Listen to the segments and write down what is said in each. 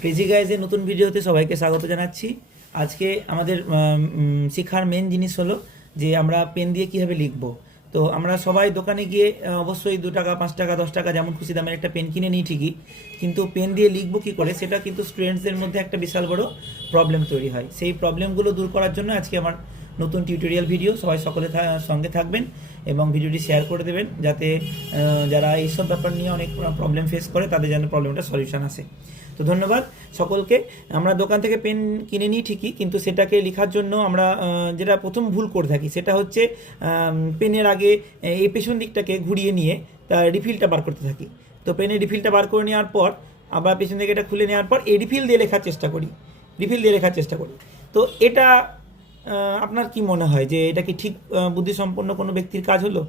Crazy গাইজের নতুন ভিডিওতে সবাইকে স্বাগত জানাচ্ছি। আজকে আমাদের শেখার মেন জিনিস হলো যে আমরা পেন দিয়ে কীভাবে লিখব। তো আমরা সবাই দোকানে গিয়ে অবশ্যই 2 টাকা 5 টাকা 10 টাকা যেমন খুশি দামের একটা পেন কিনে নিই ঠিকই, কিন্তু পেন দিয়ে লিখবো কী করে সেটা কিন্তু স্টুডেন্টসদের মধ্যে একটা বিশাল বড় প্রবলেম তৈরি হয়। সেই প্রবলেমগুলো দূর করার জন্য আজকে আমার নতুন টিউটোরিয়াল ভিডিও। সবাই সকলে সঙ্গে থাকবেন এবং ভিডিওটি শেয়ার করে দেবেন, যাতে যারা এইসব ব্যাপার নিয়ে অনেক প্রবলেম ফেস করে তাদের যেন প্রবলেমটা সলিউশন আসে। তো ধন্যবাদ সকলকে। আমরা দোকান থেকে পেন কিনে নিই ঠিকই, কিন্তু সেটাকে লেখার জন্য আমরা যেটা প্রথম ভুল করে থাকি সেটা হচ্ছে পেনের আগে এই পেছন দিকটাকে ঘুরিয়ে নিয়ে তার রিফিলটা বার করতে থাকি। তো পেনের রিফিলটা বার করে নেওয়ার পর আবার পেছন দিকে এটা খুলে নেওয়ার পর এই রিফিল দিয়ে লেখার চেষ্টা করি। তো এটা আপনার কি মনে হয় যে এটা কি ঠিক বুদ্ধিসম্পন্ন কোনো ব্যক্তির কাজ হলো?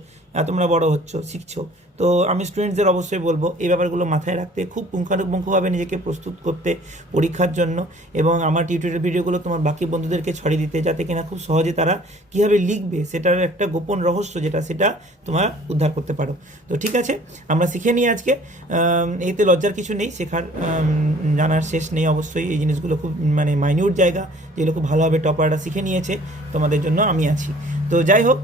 তোমরা বড় হচ্ছ, শিখছো, তো আমি স্টুডেন্টসদের অবশ্যই বলবো এই ব্যাপারগুলো মাথায় রাখতে, খুব পুঙ্খানুপুঙ্খভাবে নিজেকে প্রস্তুত করতে পরীক্ষার জন্য, এবং আমার টিউটোরিয়াল ভিডিওগুলো তোমার বাকি বন্ধুদেরকে ছড়িয়ে দিতে, যাতে কিনা খুব সহজে তারা কীভাবে লিখবে সেটার একটা গোপন রহস্য সেটা তোমরা উদ্ধার করতে পারো। তো ঠিক আছে, আমরা শিখে নিই আজকে। এতে লজ্জার কিছু নেই, শেখার জানার শেষ নেই। অবশ্যই এই জিনিসগুলো খুব মাইনিউট জায়গা, যেগুলো খুব ভালোভাবে টপাররা শিখে নিয়েছে, তোমাদের জন্য আমি আছি। তো যাই হোক,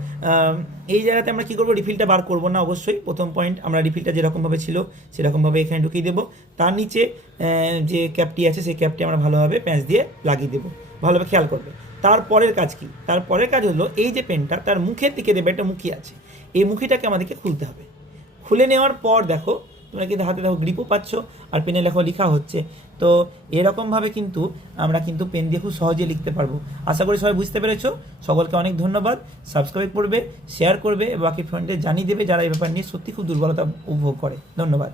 এই জায়গাতে আমরা কী করবো, রিফিলটা বার করবো না। অবশ্যই প্রথম পয়েন্ট, আমরা রিফিলটা যেরকমভাবে ছিল সেরকমভাবে এখানে ঢুকিয়ে দেবো। তার নিচে যে ক্যাপটি আছে সেই ক্যাপটি আমরা ভালোভাবে প্যাঁচ দিয়ে লাগিয়ে দেবো। ভালোভাবে খেয়াল করবে। তারপরের কাজ কি? তারপরের কাজ হলো এই যে পেনটা তার মুখের দিকে দেবে, একটা মুখি আছে, এই মুখিটাকে আমাদেরকে খুলতে হবে। খুলে নেওয়ার পর দেখো তোমরা কিন্তু হাতে দেখো গ্রিপও পাচ্ছ আর পেনে লেখা হচ্ছে। তো এরকমভাবে কিন্তু আমরা কিন্তু পেন দিয়ে খুব সহজে লিখতে পারবো। আশা করি সবাই বুঝতে পেরেছো। সকলকে অনেক ধন্যবাদ। সাবস্ক্রাইব করবে, শেয়ার করবে, বাকি ফ্রেন্ডদের জানিয়ে দেবে যারা এই ব্যাপার নিয়ে সত্যি খুব দুর্বলতা উপভোগ করে। ধন্যবাদ।